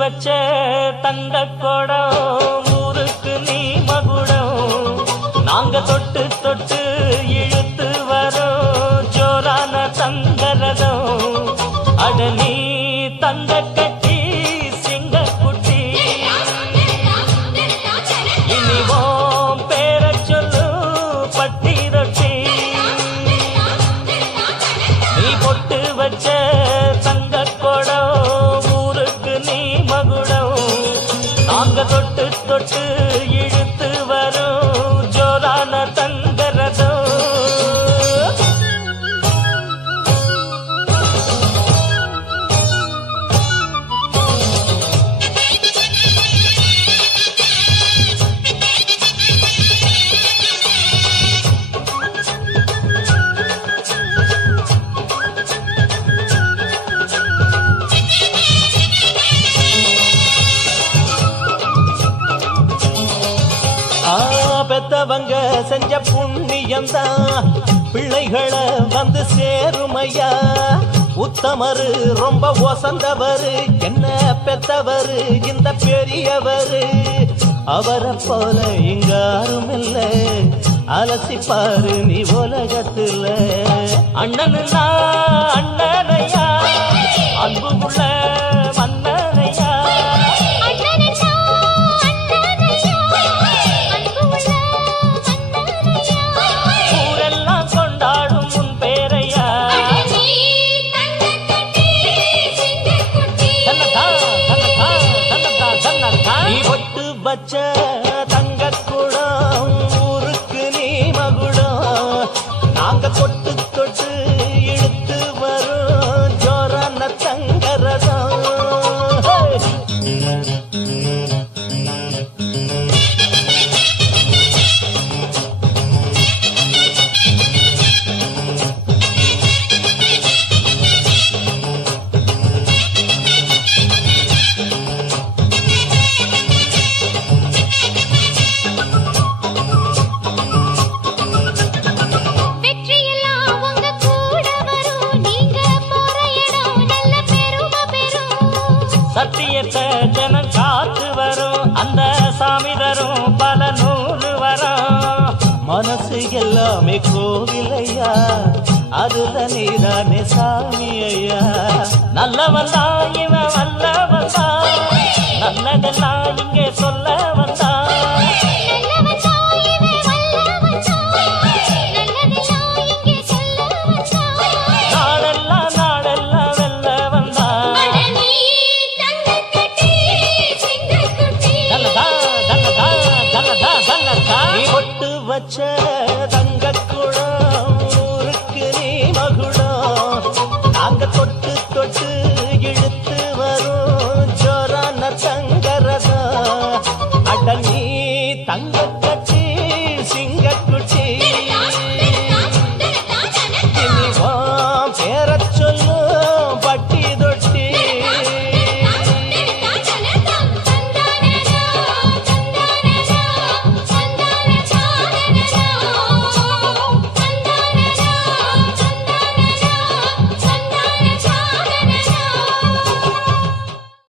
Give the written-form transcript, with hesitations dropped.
வச்ச தங்க கொடம் ஊருக்கு நீ மகுடம் நாங்க தொட்டு தொட்டு இழுத்து வரோம் ஜோரான தங்கரதம் அட நீ தங்க கட்டி சிங்க குட்டி இனிவோம் பேர சொல்லு பட்டி ரொட்டி நீ பொட்டு வச்ச தங்க கொடம் ஊருக்கு நீ மகுடம் நாங்க தொட்டு தொட்டு இழுத்து வரோம் ஜோரான தங்கரதம் பெத்தவங்க செஞ்ச புண்ணியம்தான் பிள்ளைகளை வந்து சேருமையா உத்தமரு ரொம்ப ஒசந்தவரு என்ன பெத்தவரு இந்த பெரியவரு அவரை போல இங்க யாரும் இல்ல அலசிப்பாரு நீ உலகத்துல அண்ணனுனா அண்ணனையா அன்புள்ள மன்னனையா வச்ச தங்க குடம் ஊருக்கு நீ மகுடம் நாங்க தொட்டு தொட்டு இழுத்து வரும் ஜோரான தங்கரதம் சத்தியத்தை ஜனம் காத்து வரும் அந்த சாமி தரும் பல நூறு வரும் மனசு எல்லாமே கோவிலையா அதுல நீதானே சாமி ஐயா நல்லவன் தான் இவன் வல்லவன் தான் நல்லதெல்லாம் இங்கே சொல்ல வந்தான் வச்ச